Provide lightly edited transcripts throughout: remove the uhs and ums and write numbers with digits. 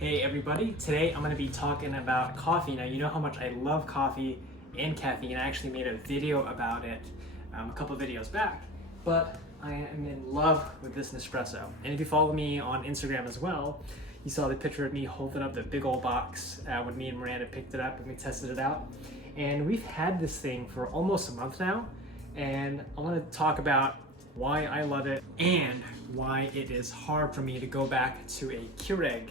Hey everybody, today I'm going to be talking about coffee. Now you know how much I love coffee and caffeine. I actually made a video about it a couple videos back, but I am in love with this Nespresso. And if you follow me on Instagram as well, you saw the picture of me holding up the big old box when me and Miranda picked it up and we tested it out. And we've had this thing for almost a month now, and I want to talk about why I love it and why it is hard for me to go back to a Keurig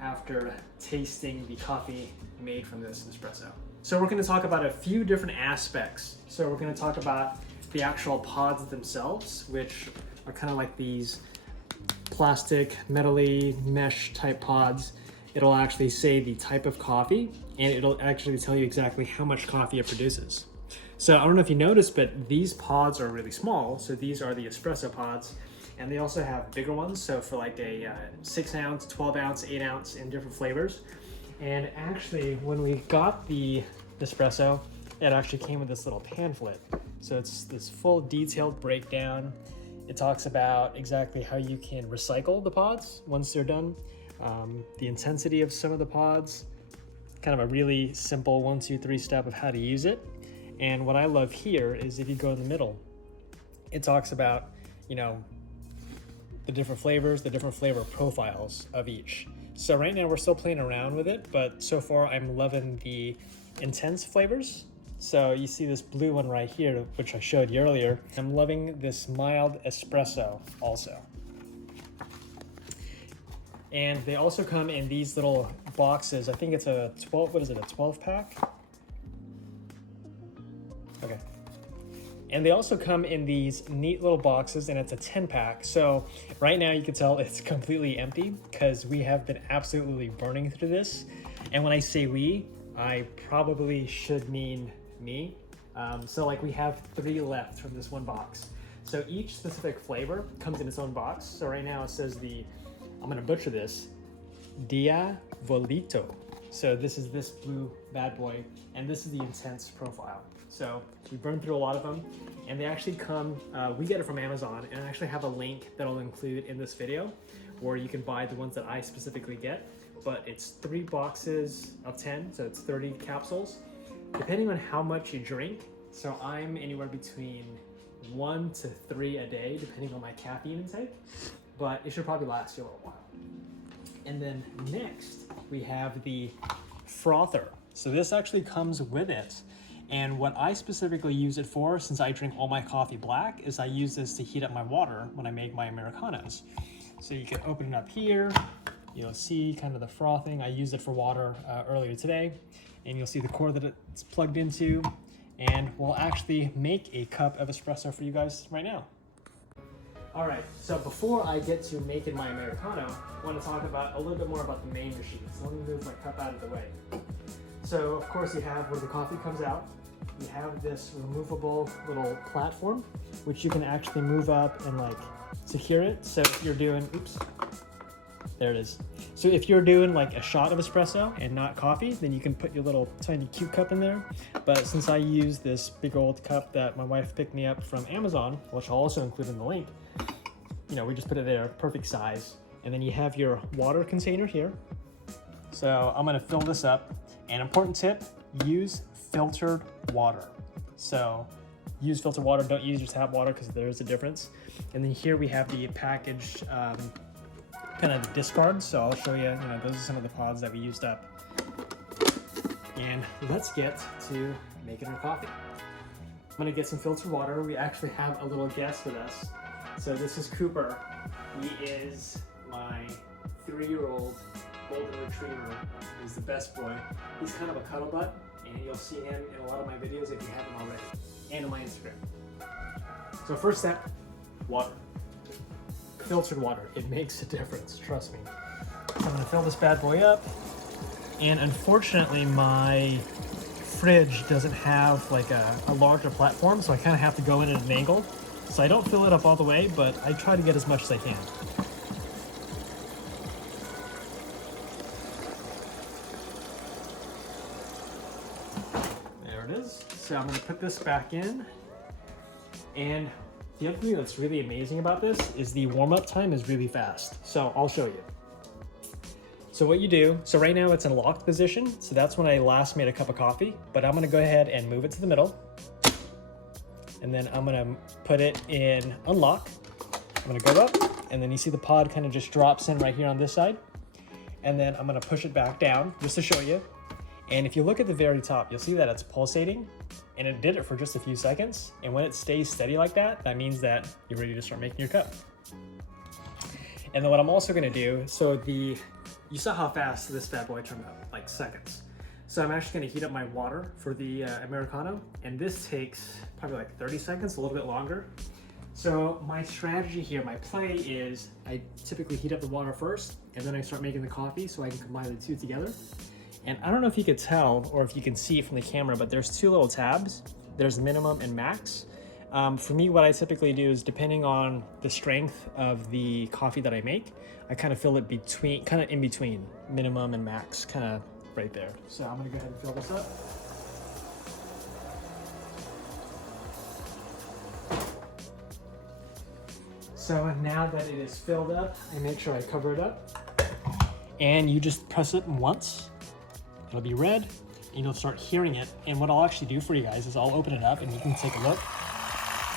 after tasting the coffee made from this Nespresso. So we're going to talk about a few different aspects. So we're going to talk about the actual pods themselves, which are kind of like these plastic, metally, mesh type pods. It'll actually say the type of coffee, and it'll actually tell you exactly how much coffee it produces. So I don't know if you noticed, but these pods are really small. So these are the espresso pods. And they also have bigger ones, so for like a 6 ounce, 12 ounce, 8 ounce in different flavors. And actually, when we got the Nespresso, it actually came with this little pamphlet. So it's this full detailed breakdown. It talks about exactly how you can recycle the pods once they're done, the intensity of some of the pods, kind of a really simple 1, 2, 3 step of how to use it. And what I love here is if you go in the middle, it talks about, the different flavors, the different flavor profiles of each. So right now we're still playing around with it, but so far I'm loving the intense flavors. So you see this blue one right here, which I showed you earlier. I'm loving this mild espresso also. And they also come in these little boxes. I think it's a 12 pack? Okay. And they also come in these neat little boxes, and it's a 10 pack. So right now you can tell it's completely empty because we have been absolutely burning through this. And when I say we, I probably should mean me. So like we have 3 left from this one box. So each specific flavor comes in its own box. So right now it says I'm gonna butcher this, Diavolito. So this is this blue bad boy, and this is the intense profile. So we burned through a lot of them, and they actually come, we get it from Amazon, and I actually have a link that I'll include in this video where you can buy the ones that I specifically get, but it's 3 boxes of 10, so it's 30 capsules, depending on how much you drink. So I'm anywhere between 1 to 3 a day, depending on my caffeine intake, but it should probably last you a little while. And then next, we have the frother. So this actually comes with it. And what I specifically use it for, since I drink all my coffee black, is I use this to heat up my water when I make my Americanos. So you can open it up here. You'll see kind of the frothing. I used it for water earlier today. And you'll see the cord that it's plugged into. And we'll actually make a cup of espresso for you guys right now. All right, so before I get to making my Americano, I want to talk about a little bit more about the main machine. So let me move my cup out of the way. So of course you have where the coffee comes out. You have this removable little platform, which you can actually move up and like secure it. So if you're doing, oops, there it is. So if you're doing like a shot of espresso and not coffee, then you can put your little tiny cute cup in there. But since I use this big old cup that my wife picked me up from Amazon, which I'll also include in the link, we just put it there, perfect size. And then you have your water container here. So I'm gonna fill this up. An important tip, use filtered water. So use filtered water, don't use your tap water because there is a difference. And then here we have the packaged kind of discard. So I'll show you, those are some of the pods that we used up. And let's get to making our coffee. I'm gonna get some filtered water. We actually have a little guest with us. So this is Cooper. He is my 3-year-old golden retriever. He's the best boy. He's kind of a cuddle butt, and you'll see him in a lot of my videos if you haven't already, and on my Instagram. So first step, water. Filtered water, it makes a difference, trust me. So I'm gonna fill this bad boy up, and unfortunately my fridge doesn't have like a larger platform, so I kind of have to go in at an angle. So I don't fill it up all the way, but I try to get as much as I can. There it is. So I'm gonna put this back in, and The other thing that's really amazing about this is the warm-up time is really fast. So I'll show you. So what you do, so right now it's in locked position, so that's when I last made a cup of coffee, but I'm gonna go ahead and move it to the middle. And then I'm gonna put it in unlock. I'm gonna go up, and then you see the pod kind of just drops in right here on this side. And then I'm gonna push it back down just to show you. And if you look at the very top, you'll see that it's pulsating, and it did it for just a few seconds. And when it stays steady like that, that means that you're ready to start making your cup. And then what I'm also gonna do, so you saw how fast this bad boy turned up, like seconds. So I'm actually gonna heat up my water for the Americano, and this takes probably like 30 seconds, a little bit longer. So my strategy here, my play is I typically heat up the water first, and then I start making the coffee so I can combine the two together. And I don't know if you could tell or if you can see it from the camera, but there's two little tabs. There's minimum and max. For me, what I typically do is, depending on the strength of the coffee that I make, I kind of fill it between, kind of in between minimum and max, kind of right there. So I'm gonna go ahead and fill this up. So now that it is filled up, I make sure I cover it up. And you just press it once, it'll be red, and you'll start hearing it. And what I'll actually do for you guys is I'll open it up and you can take a look.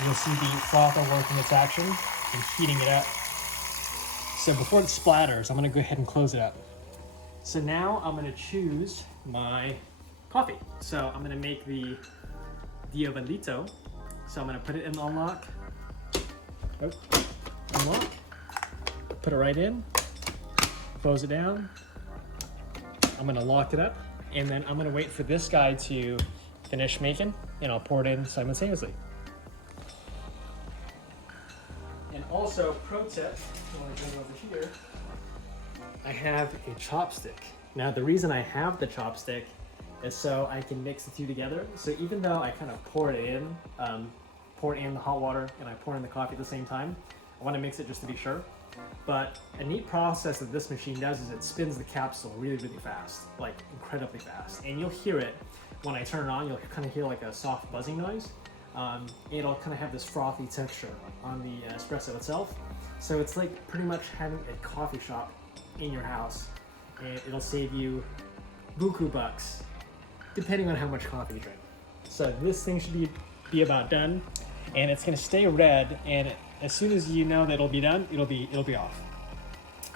You'll see the frother working its action and heating it up. So before it splatters, I'm gonna go ahead and close it up. So now I'm gonna choose my coffee. So I'm gonna make the Diablito. So I'm gonna put it in the unlock. Oh, unlock. Put it right in. Close it down. I'm gonna lock it up, and then I'm gonna wait for this guy to finish making, and I'll pour it in simultaneously. And also, pro tip, when I go over here, I have a chopstick. Now, the reason I have the chopstick is so I can mix the two together. So even though I kind of pour it in the hot water and I pour in the coffee at the same time, I want to mix it just to be sure. But a neat process that this machine does is it spins the capsule really, really fast, like incredibly fast. And you'll hear it when I turn it on, you'll kind of hear like a soft buzzing noise. It'll kind of have this frothy texture on the espresso itself. So it's like pretty much having a coffee shop in your house, and it'll save you buku bucks, depending on how much coffee you drink. So this thing should be about done, and it's gonna stay red, and as soon as you know that it'll be done, it'll be off,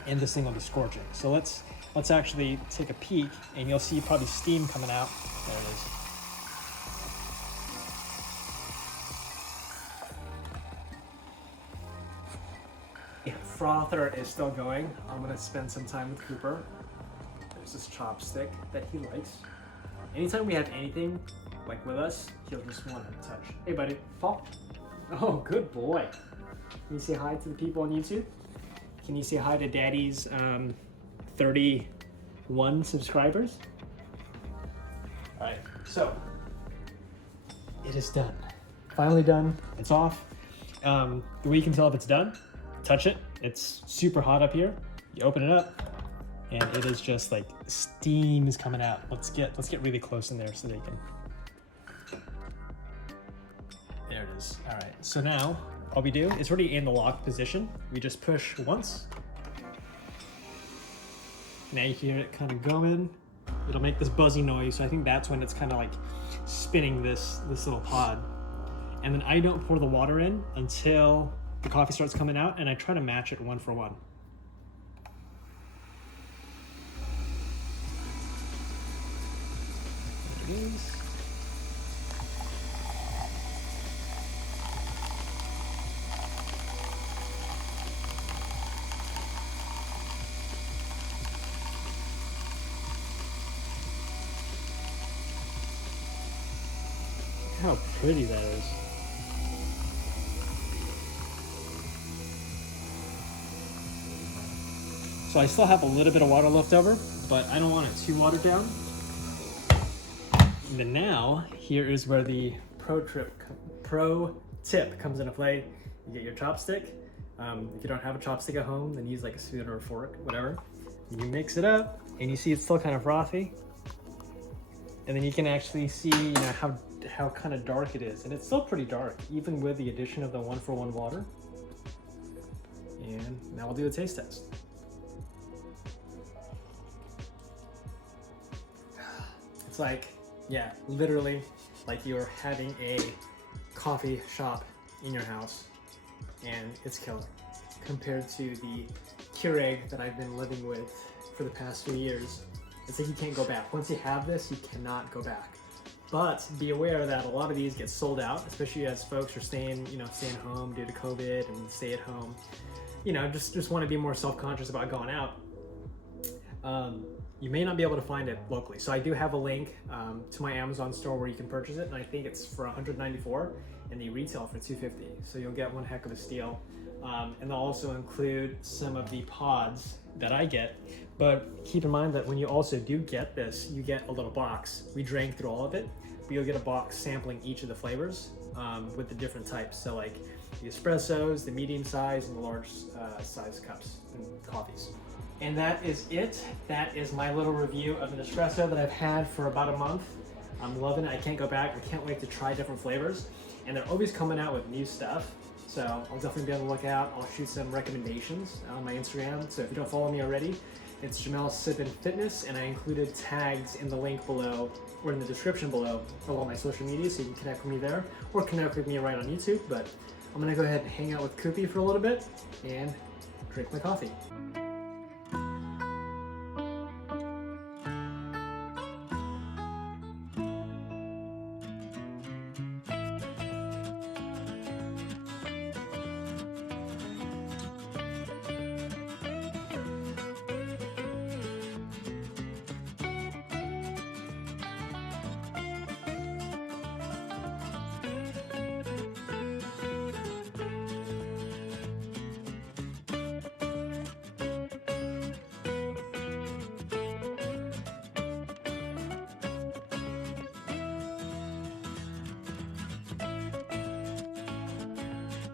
and this thing will be scorching. So let's actually take a peek, and you'll see probably steam coming out. There it is. Yeah, frother is still going. I'm gonna spend some time with Cooper. There's this chopstick that he likes. Anytime we have anything like with us, he'll just want to touch. Hey buddy, Paul. Oh, good boy. Can you say hi to the people on YouTube? Can you say hi to Daddy's 31 subscribers? All right, so it is done. Finally done. It's off. The way you can tell if it's done, touch it. It's super hot up here. You open it up, and it is just like steam is coming out. Let's get really close in there so they can. There it is. All right. So now all we do is already in the locked position. We just push once. Now you hear it kind of going. It'll make this buzzy noise. So I think that's when it's kind of like spinning this little pod. And then I don't pour the water in until the coffee starts coming out, and I try to match it 1 for 1. There it is. How pretty that is. So I still have a little bit of water left over, but I don't want it too watered down. And then now, here is where the pro tip comes into play. You get your chopstick. If you don't have a chopstick at home, then use like a spoon or a fork, whatever. You mix it up, and you see it's still kind of frothy. And then you can actually see, how kind of dark it is. And it's still pretty dark, even with the addition of the 1 for 1 water. And now we'll do a taste test. It's like, yeah, literally like you're having a coffee shop in your house, and it's killer compared to the Keurig that I've been living with for the past 3 years. It's like you can't go back. Once you have this, you cannot go back. But be aware that a lot of these get sold out, especially as folks are staying home due to COVID and stay at home. Just want to be more self-conscious about going out. You may not be able to find it locally. So I do have a link to my Amazon store where you can purchase it, and I think it's for $194 and they retail for $250. So you'll get one heck of a steal. And they'll also include some of the pods that I get. But keep in mind that when you also do get this, you get a little box. We drank through all of it, but you'll get a box sampling each of the flavors with the different types. So like the espressos, the medium size, and the large size cups and coffees. And that is it. That is my little review of an espresso that I've had for about a month. I'm loving it. I can't go back. I can't wait to try different flavors. And they're always coming out with new stuff. So I'll definitely be on the lookout. I'll shoot some recommendations on my Instagram. So if you don't follow me already, it's Jamel Sippin Fitness, and I included tags in the link below or in the description below of all my social media, so you can connect with me there or connect with me right on YouTube. But I'm gonna go ahead and hang out with Koopy for a little bit and drink my coffee.